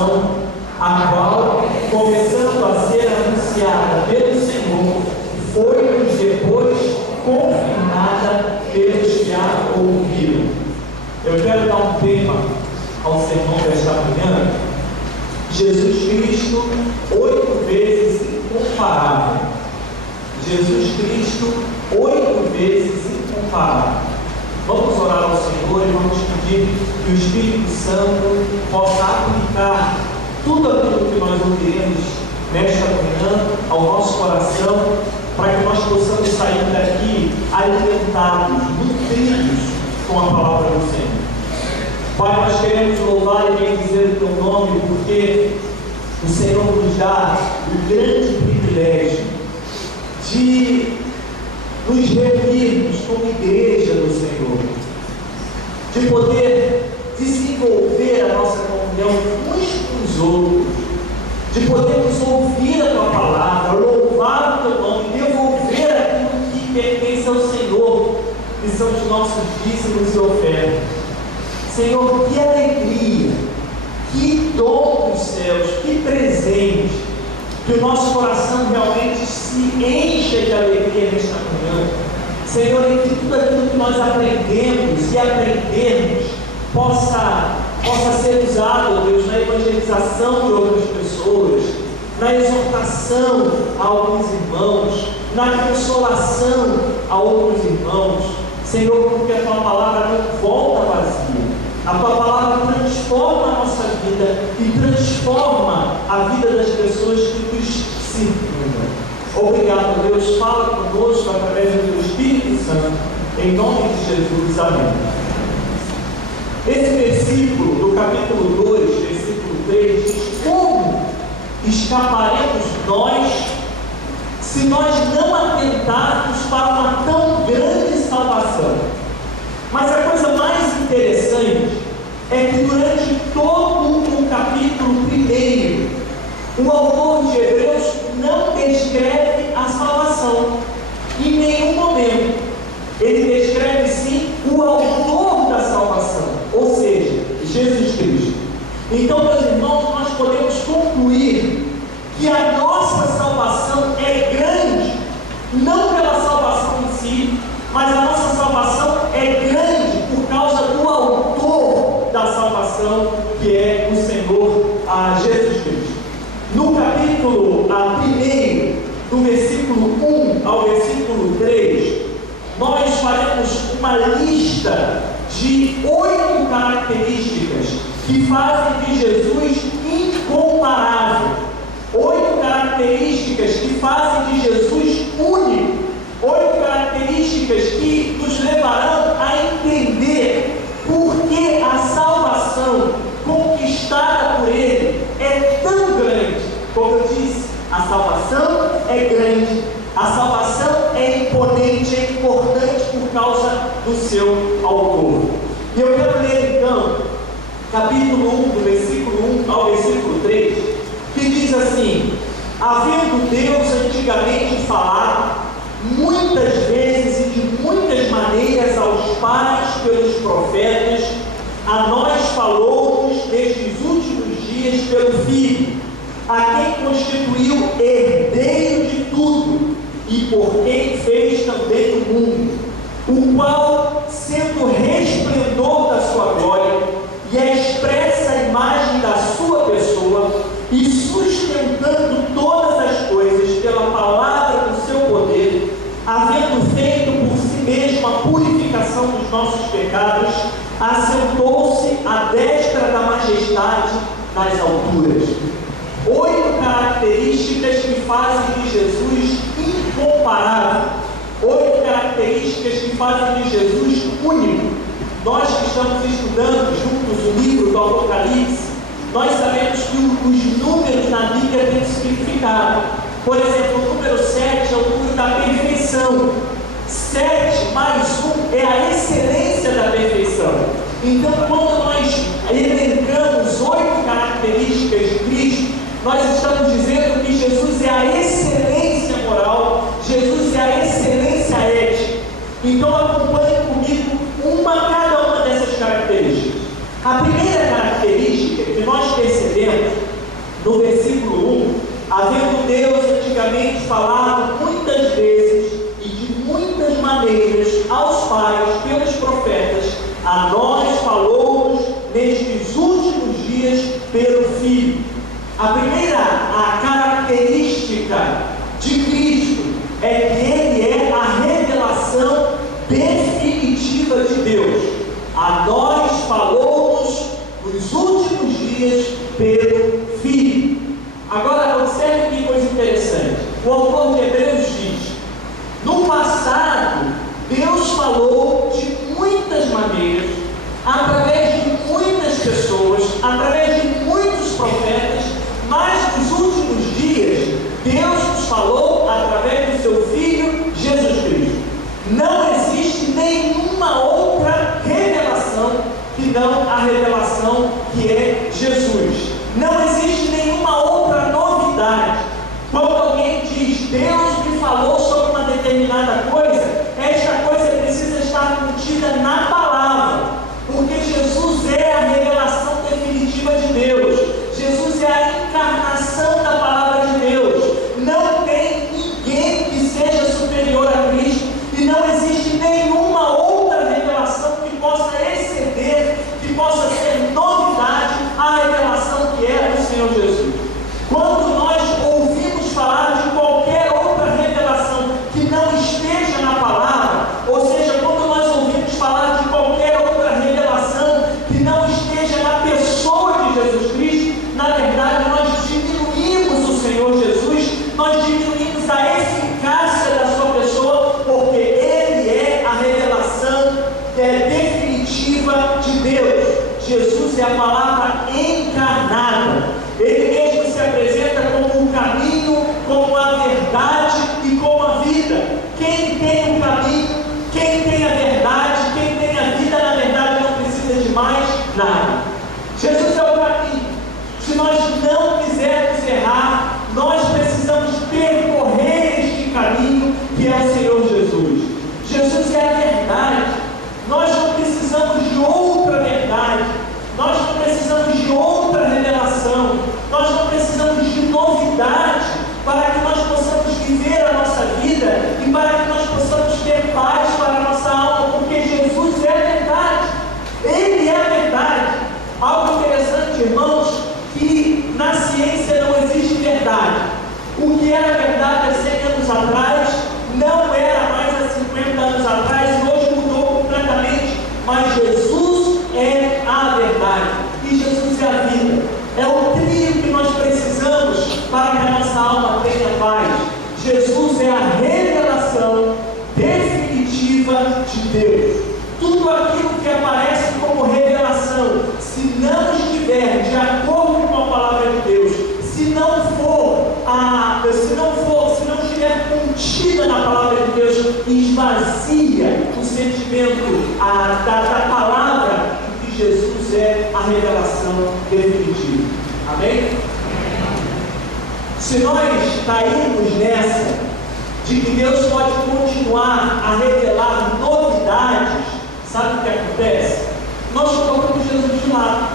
salvação, a qual, começando a ser anunciada pelo Senhor, foi-nos depois confirmada pelos que a ouviram. Eu quero dar um tema ao sermão desta manhã: Jesus Cristo, 8 vezes incomparável. Jesus Cristo, 8 vezes incomparável. Vamos orar ao Senhor e vamos pedir que o Espírito Santo possa aplicar tudo aquilo que nós ouviremos nesta manhã ao nosso coração, para que nós possamos sair daqui alimentados, nutridos com a palavra do Senhor. Pai, nós queremos louvar e bendizer o Teu nome, porque o Senhor nos dá o grande privilégio de nos reunirmos como igreja do Senhor, de poder desenvolver a nossa comunhão uns com os outros, de podermos ouvir a Tua palavra, louvar o Teu nome, devolver aquilo que pertence ao Senhor, que são os nossos dízimos e ofertas. Senhor, que alegria, que dom dos céus, que presente, que o nosso coração realmente se encha de alegria nesta manhã. Senhor, em que tudo aquilo que nós aprendemos e aprendermos possa ser usado, Deus, na evangelização de outras pessoas, na exortação a alguns irmãos, na consolação a outros irmãos. Senhor, porque a Tua palavra não volta vazia. A Tua palavra transforma a nossa vida e transforma a vida das pessoas que nos circundam. Obrigado, Deus. Fala conosco através do Teu Espírito Santo. Em nome de Jesus. Amém. Esse versículo do capítulo 2, versículo 3, diz: como escaparemos nós se nós não atentarmos para uma tão grande salvação? Mas a coisa mais interessante é que durante todo o capítulo 1, o autor de Hebreus não descreve a salvação em nenhum momento. Ele descreve sim o autor da salvação, ou seja, Jesus Cristo. Então, meus irmãos, nós podemos concluir que a nossa salvação é grande, não pela salvação em si, mas a nossa salvação é grande por causa do autor da salvação, que é o Senhor Jesus Cristo. No capítulo 1, do versículo 1 ao versículo 3, nós faremos uma lista de 8 características que fazem de Jesus incomparável. 8 características que fazem de Jesus único. 8 características que nos levarão a entender por que a salvação conquistada por Ele é tão grande. Como eu disse, a salvação é grande, a salvação é imponente, é importante por causa do seu autor. E eu quero ler então, capítulo 1, do versículo 1 ao versículo 3, que diz assim: havendo Deus antigamente falado muitas vezes e de muitas maneiras aos pais pelos profetas, a nós falou-nos nestes últimos dias pelo Filho, a quem constituiu herdeiro de tudo e por quem fez também o mundo, o qual, sendo resplendor da sua glória e a expressa imagem da sua pessoa, e sustentando todas as coisas pela palavra do seu poder, havendo feito por si mesmo a purificação dos nossos pecados, assentou-se à destra da majestade nas alturas. 8 características que fazem de Jesus incomparável. 8 características que fazem de Jesus único. Nós que estamos estudando juntos o livro do Apocalipse, nós sabemos que os números na Bíblia têm significado. Por exemplo, o número 7 é o número da perfeição. 7 mais 1 é a excelência da perfeição. Então, quando nós elencamos 8 características de Cristo, nós estamos dizendo que Jesus é a excelência moral, Jesus é a excelência ética. Então, acompanhe comigo cada uma dessas características. A primeira característica que nós percebemos lemos no versículo 1, havendo Deus antigamente falado muitas vezes e de muitas maneiras aos pais pelos profetas, a nós falou-nos nestes últimos dias pelo Filho. A primeira característica de Cristo é que Ele é a revelação definitiva de Deus. A nós falou-nos nos últimos dias pelo Filho. Agora, observe que coisa interessante. O autor de Hebreus diz: no passado, Deus falou de muitas maneiras, através de muitas pessoas, através de muitos profetas, mas nos últimos dias, Deus nos falou através do seu Filho, Jesus Cristo. Não existe nenhuma outra revelação que não a revelação que é Jesus. Não existe nenhuma outra novidade. Quando alguém diz, Deus me falou sobre uma determinada coisa, esta coisa precisa estar contida na palavra, porque Jesus é a revelação definitiva de Deus. Jesus é a encarnação da palavra de Deus. Não tem ninguém que seja superior a Cristo, e não existe nenhuma outra revelação que possa exceder, que possa ser novidade à revelação que é do Senhor Jesus. Quando nós ouvimos falar de qualquer outra revelação que não esteja na palavra, ou seja, quando nós ouvimos falar de qualquer outra revelação que não esteja na pessoa de Jesus Cristo, na verdade nós diminuímos o Senhor Jesus, nós diminuímos a eficácia da sua pessoa, porque Ele é a revelação definitiva de Deus. Jesus é a palavra encarnada. Ele mesmo se apresenta como o caminho, como a verdade e como a vida. Quem tem o caminho, quem tem a verdade, quem tem a vida, na verdade não precisa de mais nada. Jesus é o caminho. Se nós não quisermos errar, nós precisamos percorrer este caminho que é o Senhor Jesus. Jesus é a verdade. Nós não precisamos de outra verdade. Nós não precisamos de outra revelação. Nós não precisamos de novidade para que nós possamos viver a nossa vida e para que nós possamos ter paz para a nossa alma, porque Jesus é a verdade. Ele é a verdade. Algo interessante, irmãos, que na ciência não existe verdade. O que era verdade há 100 anos atrás não era mais há 50 anos atrás, e hoje mudou completamente. Mas Jesus é a verdade e Jesus é a vida. É o trio que nós precisamos para que a nossa alma tenha paz. Jesus é a revelação definitiva de Deus. Tudo aquilo que aparece como revelação, se não estiver de acordo com a palavra de Deus, se não estiver contida na palavra de Deus, esvazia o sentimento da palavra de que Jesus é a revelação definitiva. Amém? Se nós cairmos nessa de que Deus pode continuar a revelar novidades, sabe o que acontece? Nós colocamos Jesus de lado.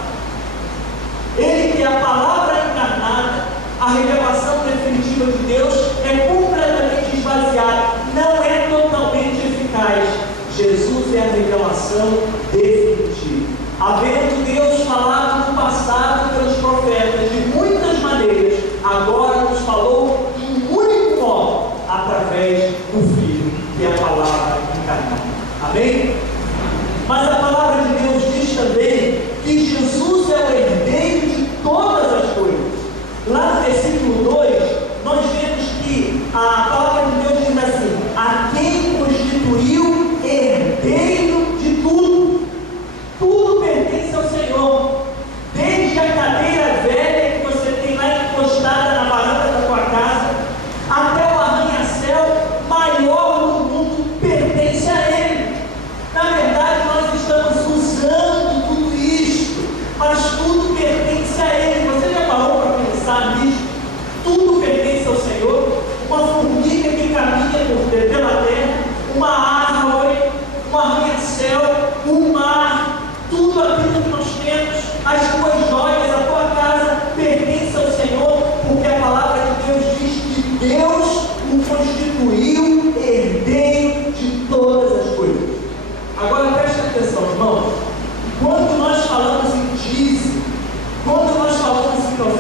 Ele que é a palavra encarnada, a revelação definitiva de Deus, é completamente esvaziada, não é totalmente eficaz. Jesus é a revelação definitiva. Havendo Deus falado no passado pelos profetas de muitas maneiras, agora nos falou de um único modo, através do Filho, que é a palavra encarnada. Amém? Mas a palavra de Deus diz também que Jesus é o herdeiro de todas as coisas. Lá no versículo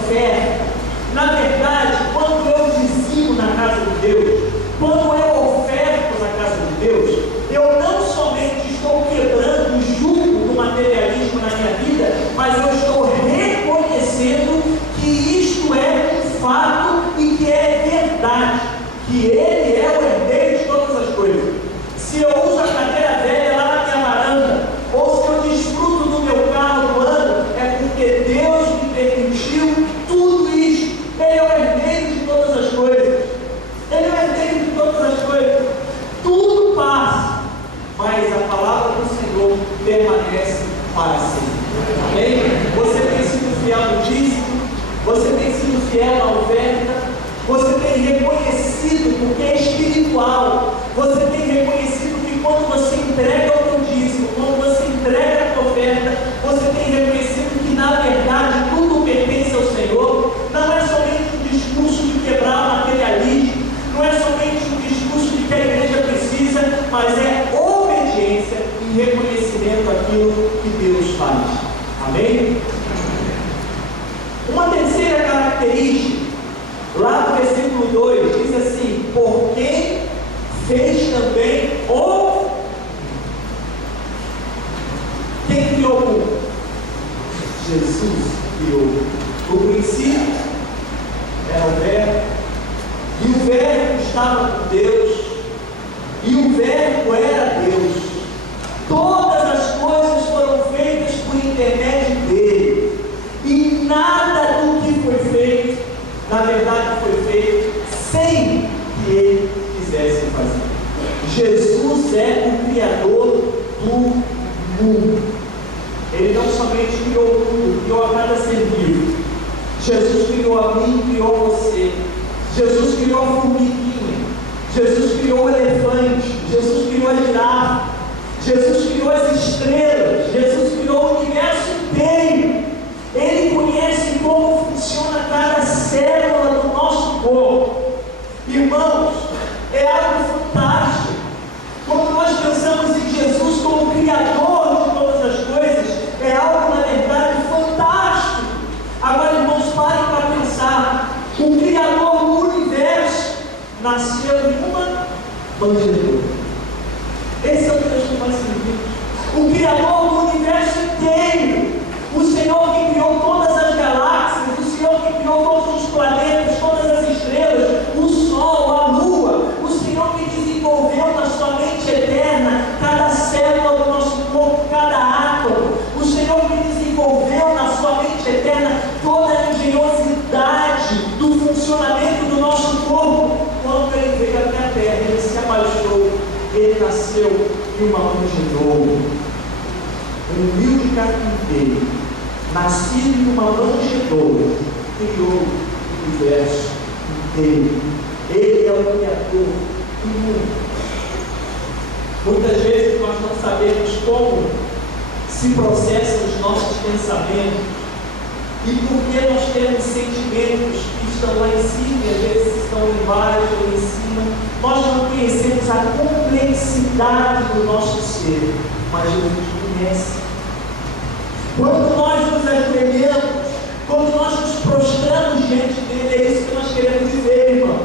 oferta. Na verdade, quando eu dizimo na casa de Deus, quando eu oferto na casa de Deus, eu não somente estou quebrando o jugo do materialismo na minha vida, mas eu estou reconhecendo que isto é um fato e que é verdade, que Ele é o herdeiro de todas as coisas. Se eu uso a cadeira velha lá na minha varanda, ou se eu desfruto do meu carro do ano, é porque Deus me permitiu tudo isso. Ele é o herdeiro de todas as coisas. Ele é o herdeiro de todas as coisas. Tudo passa, mas a palavra do Senhor permanece para sempre. Amém? Você tem sido fiel no dízimo, você tem sido fiel na oferta, você tem reconhecido, porque é espiritual, você tem reconhecido que quando você entrega o teu dízimo, quando você entrega a tua oferta, você tem reconhecido que na verdade tudo pertence ao Senhor. Não é somente um discurso de quebrar o materialismo, não é somente um discurso de que a igreja precisa, mas é obediência e reconhecimento daquilo que Deus faz. Amém? Uma terceira característica, lá no versículo 2, diz assim: por quem fez também o... Quem criou o mundo? Jesus criou. No princípio era o Verbo, e o Verbo estava com Deus, e o Verbo era Deus. Todas as coisas foram feitas por intermédio dele, e nada do que foi feito, na verdade, foi feito sem que ele quisesse fazer. Jesus é o Criador do mundo. Ele não somente criou o mundo, criou a cada ser vivo. Jesus criou a mim, criou você. Jesus criou a formiguinha. Jesus criou o elefante. Jesus criou a girafa. Jesus criou as estrelas. Jesus criou o universo inteiro. Ele conhece como funciona cada célula do nosso corpo. Irmãos, é algo fantástico. Quando nós pensamos em Jesus como Criador de todas as coisas, é algo, na verdade, fantástico. Agora, irmãos, parem para pensar. O Criador do universo nasceu em uma manjedoura. Esse é o Deus que nós servimos. O Criador do universo inteiro. O Senhor que criou todas as galáxias, o Senhor que criou todos os planetas, todas as estrelas, o Sol, a Lua, o Senhor que desenvolveu na sua mente eterna cada célula do nosso corpo, cada átomo, o Senhor que desenvolveu na sua mente eterna toda a engenhosidade do funcionamento do nosso corpo. Quando Ele veio até a terra, Ele se abaixou, Ele nasceu em uma manjedoura, um humilde carpinteiro, nascido em uma manjedoura, criou o universo inteiro. Ele é o Criador do mundo. Muitas vezes nós não sabemos como se processam os nossos pensamentos e por que nós temos sentimentos que estão lá em cima e às vezes estão embaixo ou em cima. Nós não conhecemos a complexidade do nosso ser, mas Jesus conhece. Quando nós nos ajoelhamos, quando nós nos prostramos diante dele, é isso que nós queremos dizer, irmão.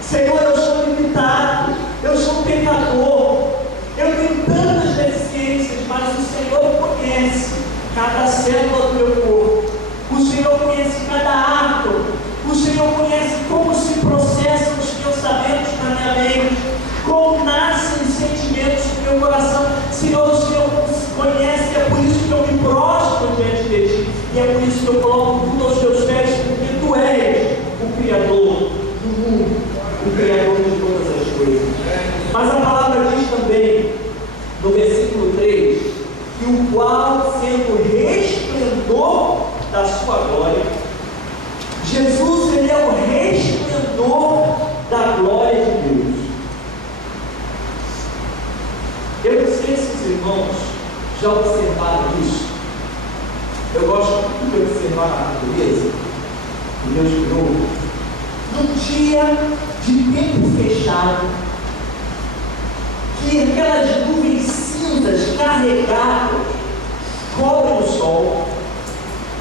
Senhor, eu sou limitado, eu sou um pecador, eu tenho tantas deficiências, mas o Senhor conhece cada célula do meu corpo, o Senhor conhece cada átomo, o Senhor conhece como se processam os pensamentos na minha mente, como nascem os sentimentos do meu coração. Senhor, o Senhor conhece, é por isso que eu me prostro diante de Ti, e é por isso que eu coloco tudo aos Teus pés, porque Tu és o Criador do mundo, o Criador de todas as coisas. Mas a palavra diz também, no versículo 3, que o qual, sendo o resplendor da sua glória, Jesus, Ele é o resplendor da glória de Deus. Eu não sei se os irmãos já observaram isso. Eu gosto muito de observar a natureza que Deus criou. Num dia de tempo fechado, que aquelas nuvens cinzas carregadas cobrem o sol,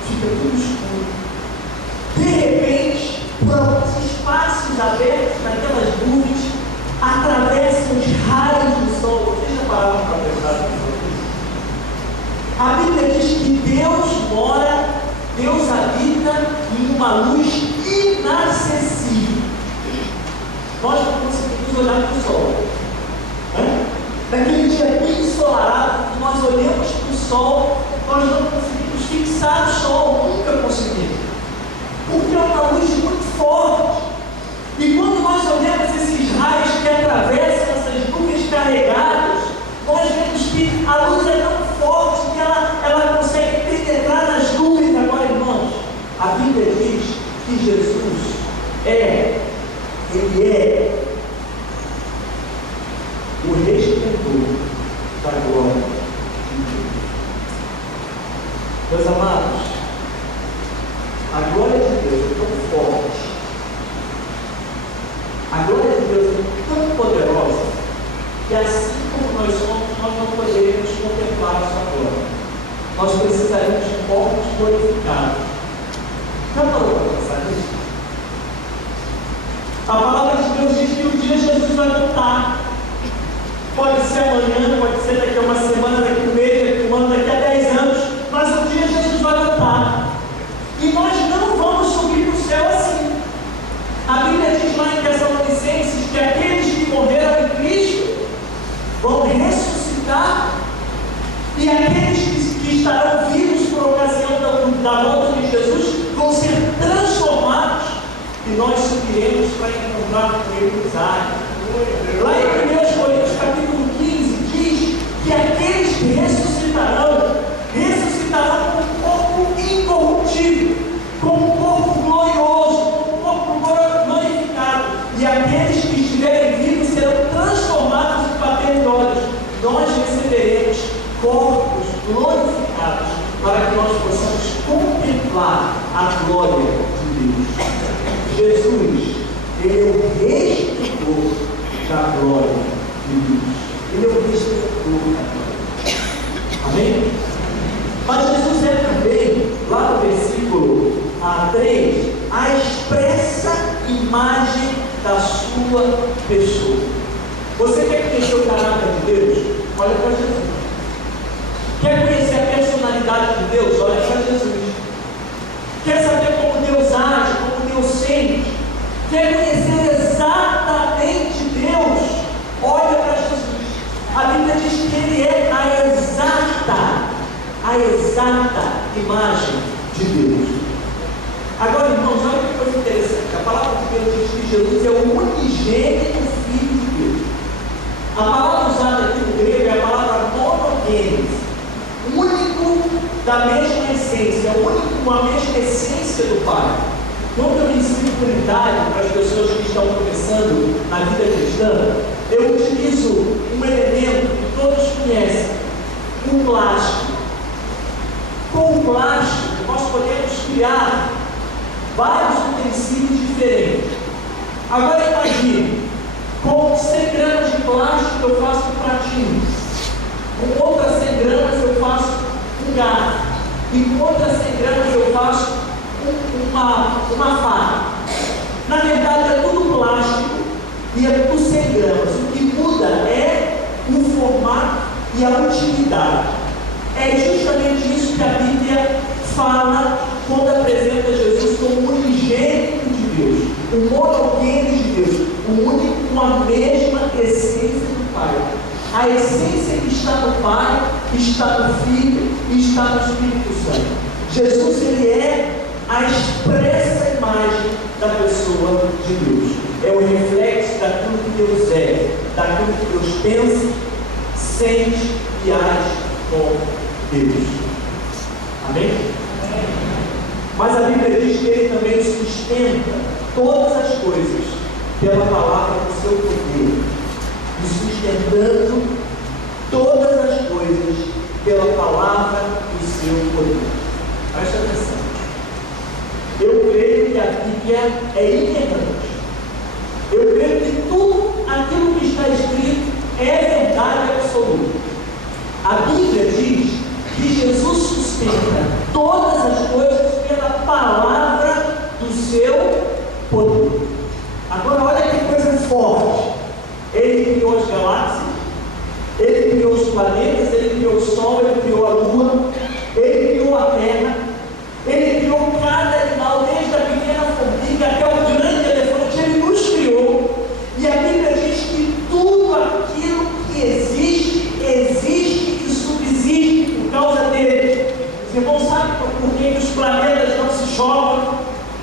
fica tudo escuro, De repente, por alguns espaços abertos naquelas nuvens, atravessam os raios do sol. Vocês já pararam para pensar nisso? A Bíblia diz que Deus habita em uma luz inacessível. Nós não conseguimos olhar para o sol. Naquele dia bem ensolarado, nós olhamos para o sol, nós não conseguimos fixar o sol, nunca conseguimos. Porque é uma luz muito forte. E quando nós olhamos esses raios que atravessam essas nuvens carregadas, nós vemos que a luz é tão forte que ela consegue penetrar nas nuvens. Agora, irmãos, a Bíblia diz que Jesus Ele é o resplendor da glória de Deus. Meus amados, a glória de Deus é tão forte, a glória de Deus é tão poderosa, que assim como nós somos, nós não poderíamos contemplar a sua glória. Nós precisaríamos de corpos glorificados. Já parou para pensar nisso? A palavra de Deus diz que um dia Jesus vai voltar. Pode ser amanhã, pode ser daqui a uma semana, daqui a um mês, daqui a um ano, daqui a 10 anos, mas um dia Jesus vai voltar. E nós não vamos subir para o céu assim. A Bíblia diz lá em Tessalonicenses que aqueles que morreram em Cristo vão ressuscitar, e aqueles que estarão vivos por ocasião da volta de Jesus vão ser transformados, e nós subiremos para encontrar com Ele nos ares. Lá em 1 Coríntios capítulo 15 diz que aqueles que ressuscitarão com um corpo incorruptível, com um corpo glorioso, com um corpo glorificado, e aqueles que estiverem vivos serão transformados em patrimônios. Nós receberemos corpos glorificados para que nós possamos contemplar a glória de Deus. Jesus, Ele é o resplendor da glória de Deus. Ele é o resplendor da glória. Amém? Mas Jesus é também, lá no versículo 3, a expressa imagem da sua pessoa. Você quer conhecer o caráter de Deus? Olha para Jesus. Quer conhecer a personalidade de Deus? Olha para Jesus. Quer saber como Deus age, como Deus sente? Quer conhecer exatamente Deus? Olha para Jesus. A Bíblia diz que Ele é a exata imagem de Deus. Agora, irmãos, olha que coisa interessante. A palavra de Deus diz que Jesus é o unigênito Filho de Deus. A palavra usada aqui no grego é a palavra monogênese, único da mesma essência, único com a mesma essência do Pai. Quando eu ensino Trindade para as pessoas que estão começando na vida cristã, eu utilizo um elemento que todos conhecem, o plástico. Com o plástico, nós podemos criar vários utensílios diferentes. Agora imagine, com 100 gramas de plástico eu faço um pratinho, com outras 100 gramas eu faço um garfo, e com outras 100 gramas eu faço uma faca. Na verdade é tudo plástico e é por 100 gramas. O que muda é o formato e a utilidade. É justamente isso que a Bíblia fala quando apresenta Jesus como o unigênito de Deus, o monogênito de Deus, o único com a mesma essência do Pai. A essência que está no Pai, está no Filho e está no Espírito Santo. Jesus, Ele é a expressa imagem da pessoa de Deus. É o reflexo daquilo que Deus é, daquilo que Deus pensa, sente e age com Deus. Amém? Mas a Bíblia diz que Ele também sustenta todas as coisas pela palavra do seu poder, e sustentando todas as coisas pela palavra do seu poder. Presta atenção. Eu creio que a Bíblia é inerrante. Eu creio que tudo aquilo que está escrito é verdade absoluta. A Bíblia diz que Jesus sustenta todas as coisas pela palavra do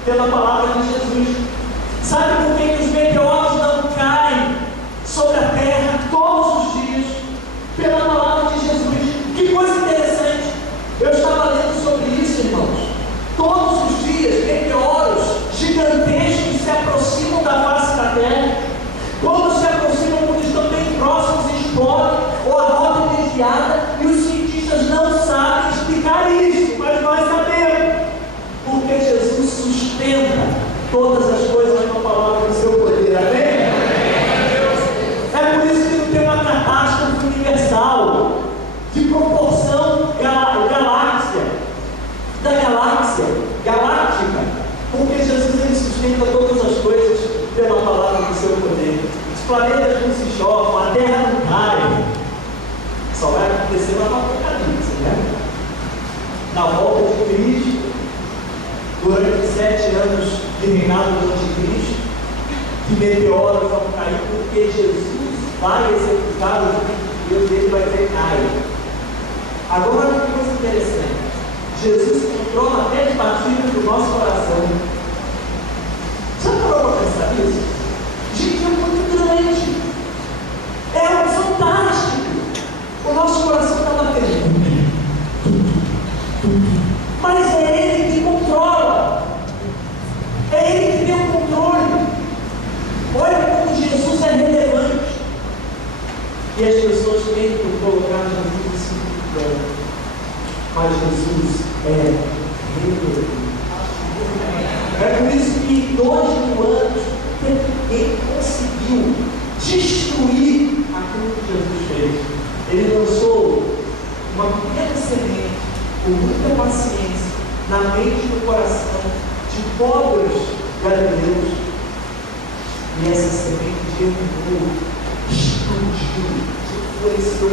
Pela palavra de Jesus. Sabe por que os meteoros não caem sobre a terra todos os dias? Pela palavra de Jesus. Que coisa interessante. Eu estava lendo sobre isso, irmãos. Todos os dias, meteoros gigantescos se aproximam da face da terra. Quando se aproximam, quando estão bem próximos, explodem, ou a rota é desviada, e os cientistas não sabem explicar isso, mas nós sabemos, porque Jesus sustenta todas as coisas com a palavra do seu poder. Amém? É por isso que não tem uma catástrofe universal de proporção galáctica, porque Jesus ele sustenta todas as coisas pela palavra do seu poder. Os planetas não se chocam, a terra não cai. Só vai acontecer lá no Apocalipse, né? Na volta de Cristo, durante 7 anos de reinado do Anticristo, que meteoros vão cair, porque Jesus vai executar o juízo de Deus, ele vai dizer cai. Agora, uma coisa interessante, Jesus controla até as batidas do nosso coração. Já parou para pensar nisso? Gente, é muito grande. É fantástico. O nosso coração está batendo. Mas é Ele que controla. É Ele que tem o controle. Olha como Jesus é relevante. E as pessoas tentam colocar Jesus em segundo plano. Mas Jesus é relevante. É por isso que em 2000 anos ele conseguiu destruir aquilo que Jesus fez. Ele lançou uma pequena semente com muita paciência na mente e no coração de pobres galileus. E essa semente germinou, explodiu, floresceu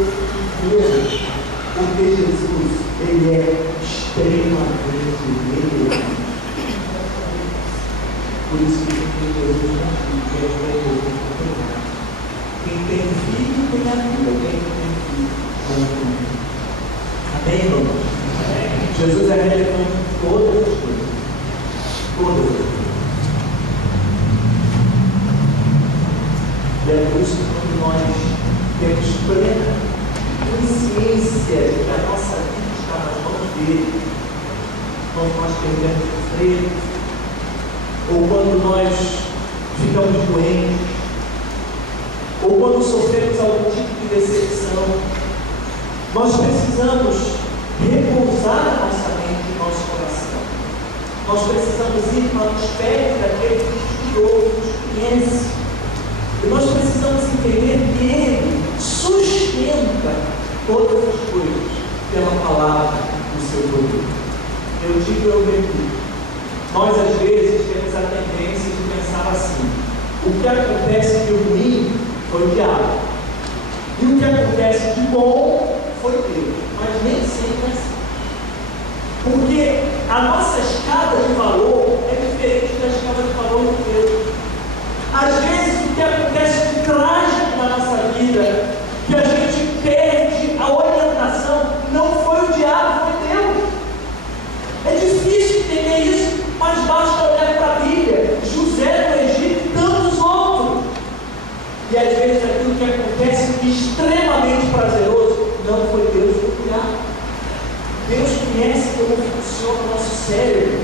inteiro. Porque Jesus, ele é extremamente relevante. Por isso que quem tem Jesus não tem, quem tem filho tem a vida, quem não tem filho não tem. Amém, irmãos? Jesus é relevante em todas as coisas. Todas as coisas. E é por isso que quando nós temos plena consciência de que a nossa vida está nas mãos dele, quando nós perdemos o freio, ou quando nós ficamos doentes, ou quando sofremos algum tipo de decepção, nós precisamos repousar a nossa mente e nosso coração. Nós precisamos ir para os pés daquele que estudou, que nos conhece. E nós precisamos entender que Ele sustenta todas as coisas pela palavra do seu poder. Eu digo, eu repito. Nós, às vezes, temos a tendência de pensar assim: o que acontece de ruim foi o diabo, e o que acontece de bom foi Deus. Mas nem sempre é assim. Porque a nossa escala de valor é diferente da escala de valor de Deus. Às vezes, o que acontece de trágico na nossa vida, que a gente perde a orientação, não foi o diabo, foi Deus. É difícil entender isso, mas basta olhar para a Bíblia, José no Egito e tantos outros. E às vezes aquilo que acontece extremamente prazeroso, não foi Deus, foi o diabo. Deus conhece como funciona o nosso cérebro.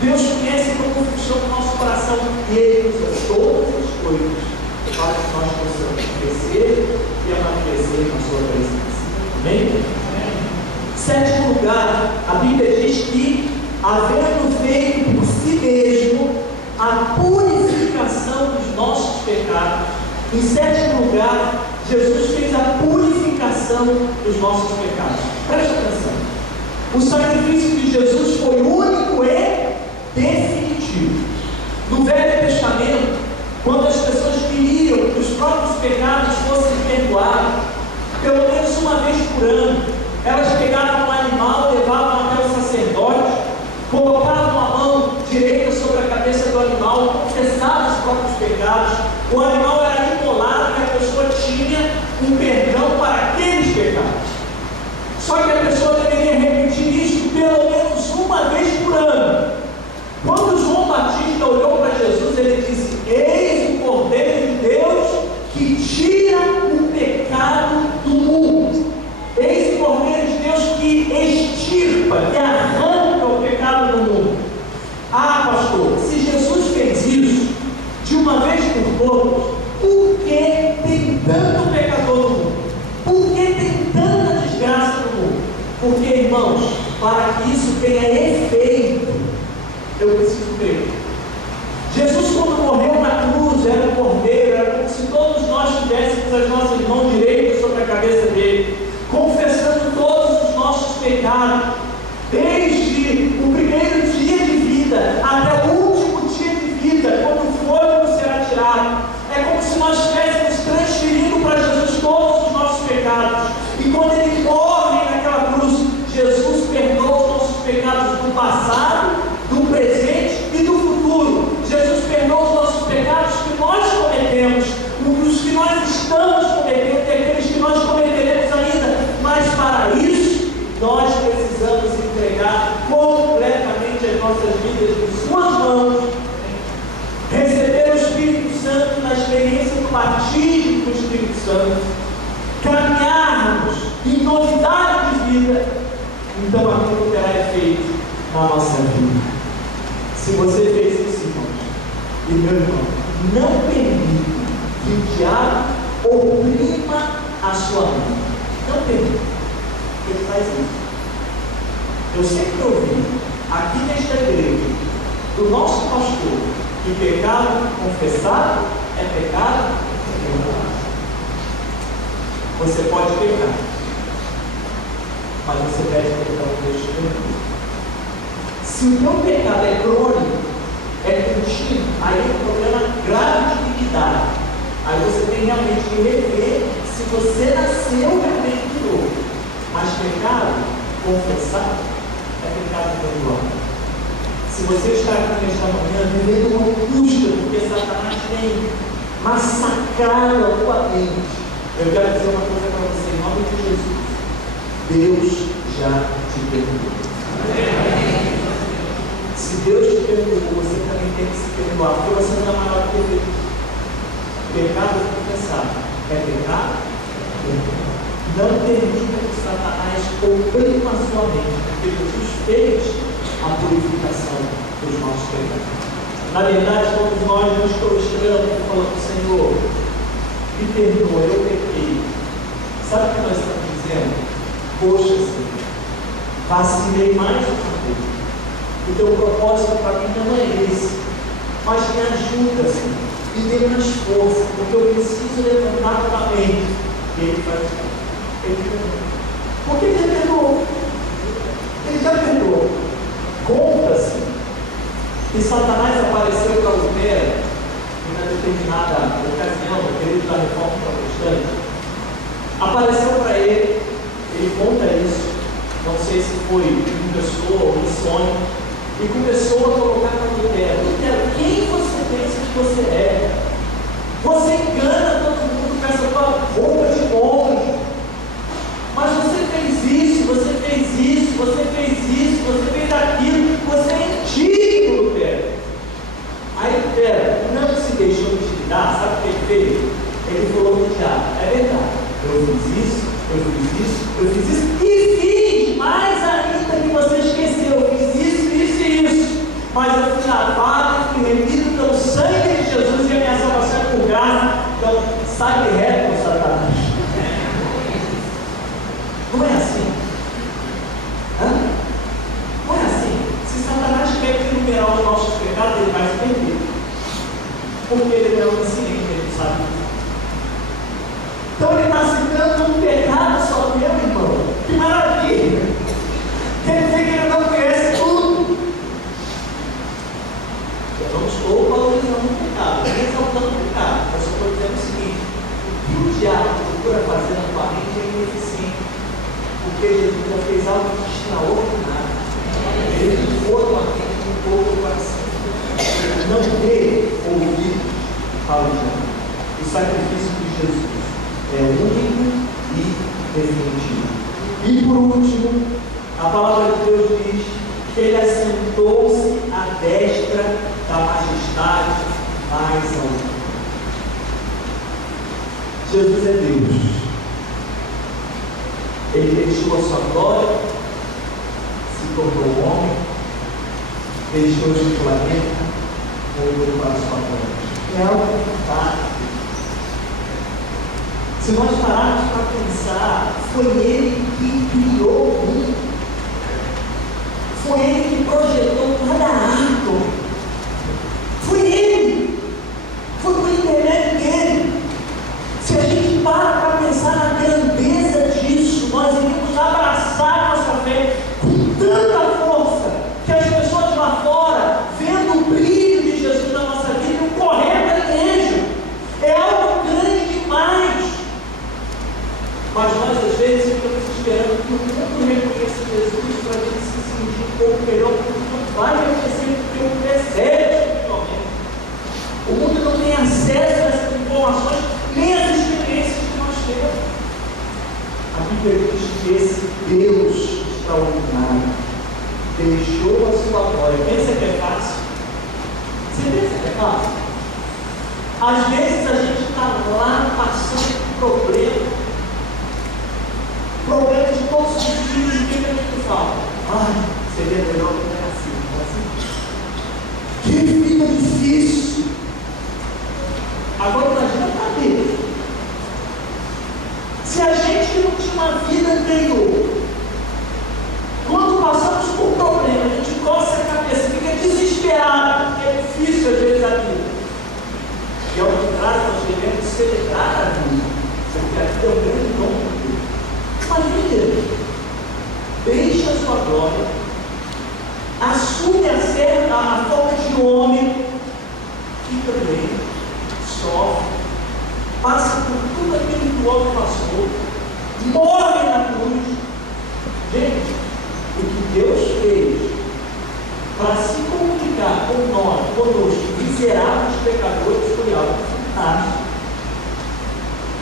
Deus conhece como funciona o nosso coração. E Ele usa todas as coisas para que nós possamos crescer e amadurecer na sua presença. Amém? Sétimo lugar, a Bíblia diz que, havendo feito por si mesmo a purificação dos nossos pecados, em sétimo lugar, Jesus fez a purificação dos nossos pecados. Preste atenção. O sacrifício de Jesus foi único e definitivo. No Velho Testamento, quando as pessoas queriam que os próprios pecados fossem perdoados, pelo menos uma vez por ano, elas pegavam um animal, levavam até o sacerdote, colocavam a mão direita sobre a cabeça do animal, confessavam os próprios pecados, o animal era imolado e a pessoa tinha um perdão para aqueles pecados. Só que a pessoa deveria repetir isso pelo menos uma vez por ano. Quando João pastor, se Jesus fez isso de uma vez por todas, por que tem tanto pecador no mundo? Por que tem tanta desgraça no mundo? Porque, irmãos, para que isso tenha efeito, eu preciso crer. Jesus, quando morreu na cruz, era um cordeiro, era como se todos nós tivéssemos as nossas mãos direitas sobre a cabeça dele, confessando todos os nossos pecados, desde o primeiro dia de vida até o último dia de vida, quando o fôlego será tirado. É como se nós estivéssemos transferindo para Jesus todos os nossos pecados. E quando ele morre naquela cruz, Jesus perdoa os nossos pecados do passado, do presente e do futuro. Jesus perdoa os nossos pecados que nós cometemos, os que nós estamos cometendo e aqueles que nós cometeremos ainda. Mas para isso, nós precisamos entregar completamente as nossas vidas em suas mãos, receber o Espírito Santo na experiência do batismo do Espírito Santo, caminharmos em novidade de vida. Então aquilo terá efeito na nossa vida. Se você fez isso, irmãos, e meu irmão, não permita que o diabo oprima a sua vida. Não permita. Ele faz isso. Eu sempre ouvi aqui nesta igreja do nosso pastor que pecado confessado é pecado perdoado. Você pode pecar, mas você pede perdão a Deus te perdoa. Se o teu pecado é crônico, é contínuo, aí é um problema grave de iniquidade. Aí você tem realmente que rever se você nasceu realmente de novo. Mas pecado confessado é pecado perdoado. Se você está aqui nesta manhã vivendo uma angústia porque Satanás tem massacrado a tua mente, eu quero dizer uma coisa para você, em nome de Jesus: Deus já te perdoou. Se Deus te perdoou, você também tem que se perdoar, porque você não é maior do que Deus. Pecado confessado é pecado. Não permita que Satanás oprima a sua mente, porque Jesus fez a purificação dos nossos pecados. Na verdade, todos nós nos prostramos e falamos: Senhor, me perdoa, eu pequei. Sabe o que nós estamos dizendo? Poxa, Senhor, vacilei mais uma vez. O teu propósito para mim não é esse, mas me ajuda, Senhor, me dê mais força, porque eu preciso levantar novamente. E Ele faz isso. Ele perdoou. Porque Ele já perdoou. Ele já perdoou. Conta-se que Satanás apareceu para Lutero em uma determinada ocasião, no período da Reforma Protestante. Apareceu para ele, ele conta isso, não sei se foi em pessoa ou em sonho, e começou a colocar para Lutero: Lutero, quem você pensa que você é? Você engana todo mundo com essa tua roupa de monge, mas você fez isso, você fez isso, você fez isso, você fez aquilo, você é indigno, Lutero. Aí Lutero não se deixou intimidar, sabe o que ele fez? Ele falou para o diabo: é verdade, eu fiz isso, eu fiz isso, eu fiz isso, e fiz mais ainda que você esqueceu, eu fiz isso, isso e isso, mas eu fui lavado, fui remido pelo sangue de Jesus e a minha salvação é por graça. Então sai de reto com Satanás. Não é assim? Hã? Não é assim. Se Satanás quer enumerar os nossos pecados, ele vai se perder, porque ele é onisciente, ele sabe. Então ele está citando um pecado só meu, irmão. Que maravilha! Quer dizer que ele não conhece tudo. Eu não estou valorizando o pecado, nem exaltando o pecado. Eu só estou dizendo o seguinte: o que o diabo procura fazer na tua mente é ineficiente, porque Jesus já fez algo extraordinário. Ele limpou a tua mente, limpou o teu coração. Não dê ouvido ao diabo. O sacrifício de Jesus é único e definitivo. E por último, a palavra de Deus diz que ele assentou-se à destra da majestade mais alta. Jesus é Deus. Ele deixou a sua glória, se tornou homem, deixou este planeta, ou para os patrões. É algo fantástico. Se nós pararmos para pensar, foi Ele que criou o mundo. Foi Ele que projetou cada átomo. Foi Ele. Foi por intermédio dele. Se a gente para pensar na grandeza disso, nós iríamos abraçar nossa fé com tanta força que as pessoas lá fora, vendo o brilho de Jesus na nossa vida, iam correr para a igreja. É algo grande demais. Mas nós, às vezes, ficamos esperando que o mundo reconheça Jesus para a gente se sentir um pouco melhor, porque não vai reconhecer porque o percebe espiritualmente. O mundo não tem acesso a essas informações, nem as experiências que nós temos. A Bíblia diz que esse Deus extraordinário deixou a sua glória. Pensa que é fácil? Você pensa que é fácil? Às vezes a gente está lá passando por problema de todos os tipos, e o que a gente fala? Seria melhor que não assim. Que vida difícil! Agora imagina para Deus. Se a gente não tinha uma vida anterior, quando passamos por problema, a gente coça a cabeça, fica desesperado, porque é difícil às vezes a vida. E ao contrário, nós devemos celebrar a vida, porque a vida é um grande dom de Deus. Imagina, deixa a sua glória, assume a forma de homem, fica bem, sofre, passa por tudo aquilo que o homem passou, morre na cruz. Gente, o que Deus fez para se comunicar com nós, conosco, miseráveis pecadores, foi algo fantástico.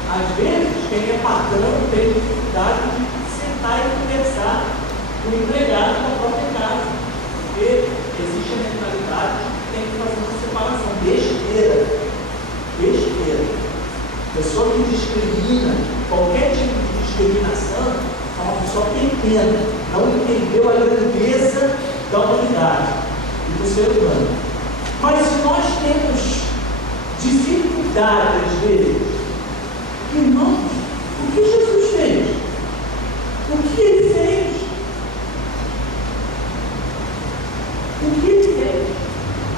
Às vezes, quem é patrão tem dificuldade de sentar e conversar com o empregado da própria casa, porque existe a mentalidade de que tem que fazer uma separação. Besteira. Pessoa que discrimina, qualquer tipo de discriminação, é uma pessoa pequena, não entendeu a grandeza da humanidade e do ser humano. Mas se nós temos dificuldade, às vezes, irmãos, o que Jesus fez? O que Ele fez? O que Ele fez?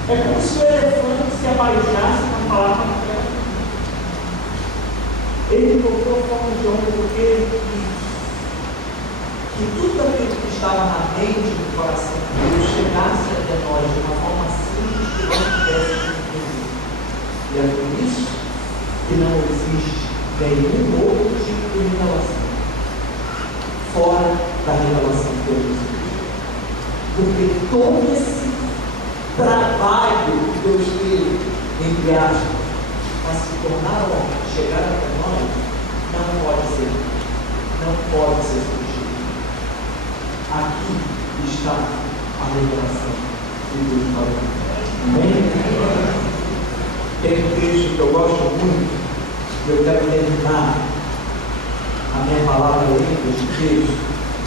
É como se o elefante se abaixasse para falar com a terra. Ele colocou a forma de homem porque ele quis que tudo aquilo que estava na mente e no coração dele chegasse até nós de uma forma simples que nós pudéssemos entender. E é por isso que não existe nenhum outro tipo de revelação fora da revelação de Deus. Porque todo esse trabalho que Deus teve, entre aspas, para se tornar homem, chegar até nós, não pode ser substituído. Aqui está a revelação de Deus para o mundo. Amém? Tem um texto que eu gosto muito, e eu quero terminar a minha palavra lendo este texto,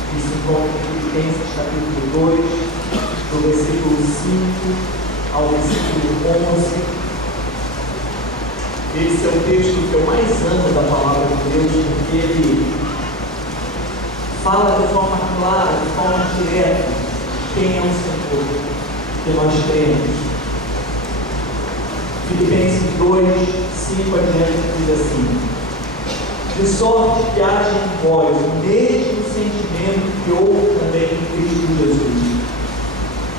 que se encontra em Filipenses capítulo 2, do versículo 5 ao versículo 11. Esse é o texto que eu mais amo da palavra de Deus, porque ele fala de forma clara, de forma direta, quem é o Senhor que nós cremos. Filipenses 2, 5 adiante diz assim: de sorte que haja em vós o mesmo sentimento que houve também em Cristo Jesus,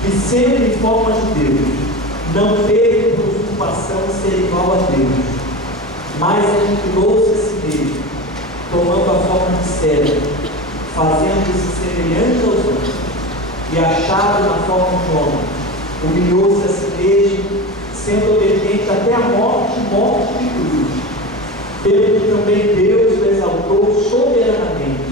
que sendo em forma de Deus, não teve preocupação em ser igual a Deus, mas aniquilou-se a si mesmo, tomando a forma de servo, fazendo-se semelhante aos homens, e achado na forma de homem, humilhou-se a si mesmo, sendo obediente até a morte de cruz. Pelo que também Deus o exaltou soberanamente,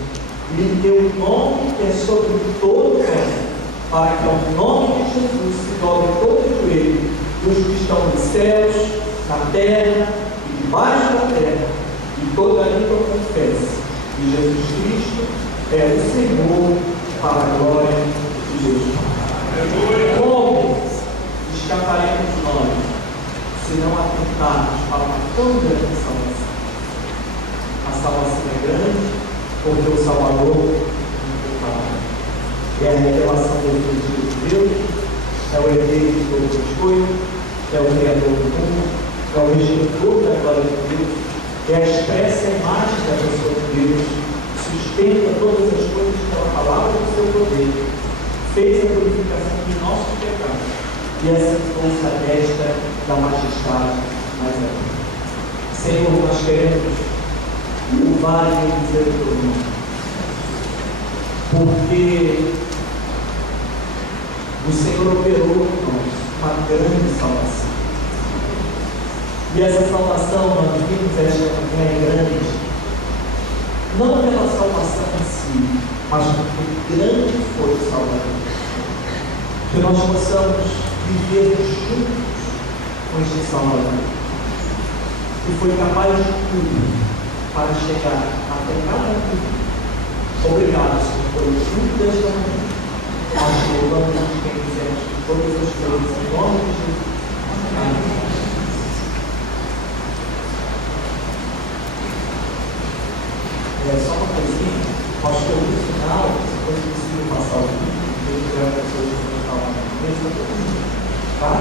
e lhe deu um nome que é sobre todo nome, para que ao nome de Jesus se dobre todo o joelho dos que estão nos céus, na terra e debaixo da terra, e toda a língua confesse que Jesus Cristo é o Senhor, para a glória de Deus. Como escaparemos nós se não atentarmos para uma tão grande salvação. A salvação é grande, porque o Salvador é a revelação definitiva de Deus, é o herdeiro de todas as coisas, é o Criador do mundo, é o redentor da glória de Deus, é a expressa imagem da pessoa de Deus, sustenta todas as coisas pela palavra do seu poder, fez a purificação de nossos pecados e assentou-se à destra da majestade mais alta. Senhor, nós queremos louvar e dizer o teu nome, porque o Senhor operou em nós uma grande salvação. E essa salvação, nós vimos esta manhã grande, não pela salvação em si, mas porque grande foi o Salvador. Que nós possamos viver juntos com este Salvador, que foi capaz de tudo para chegar até cada um. Obrigado, Senhor, por tudo desta manhã. Nós louvamos e bendizemos todas as coisas em nome de Jesus. Amém. Só uma coisinha, acho que no final, se for possível passar o vídeo, eu tiver a pessoa que vai falar na mesa, tá?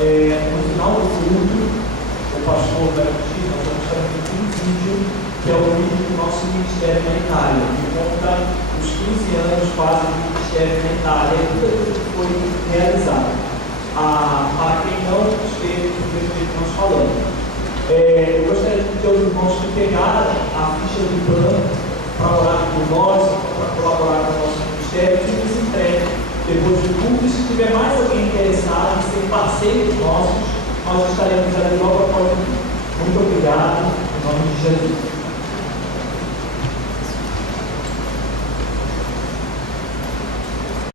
No final do culto, o pastor vai pedir, nós vamos fazer um vídeo, que é o vídeo do nosso ministério na Itália, que conta os 15 anos quase do ministério na Itália, e tudo aquilo que foi realizado. Para quem não esteve no mesmo jeito que nós falamos. Eu gostaria de pedir aos irmãos que pegaram a ficha do plano para orar por nós, para colaborar com o nosso ministério, que nos entregue depois do culto. E se tiver mais alguém interessado em ser parceiro nossos, nós estaremos ali logo após o culto. Muito obrigado, em nome de Jesus.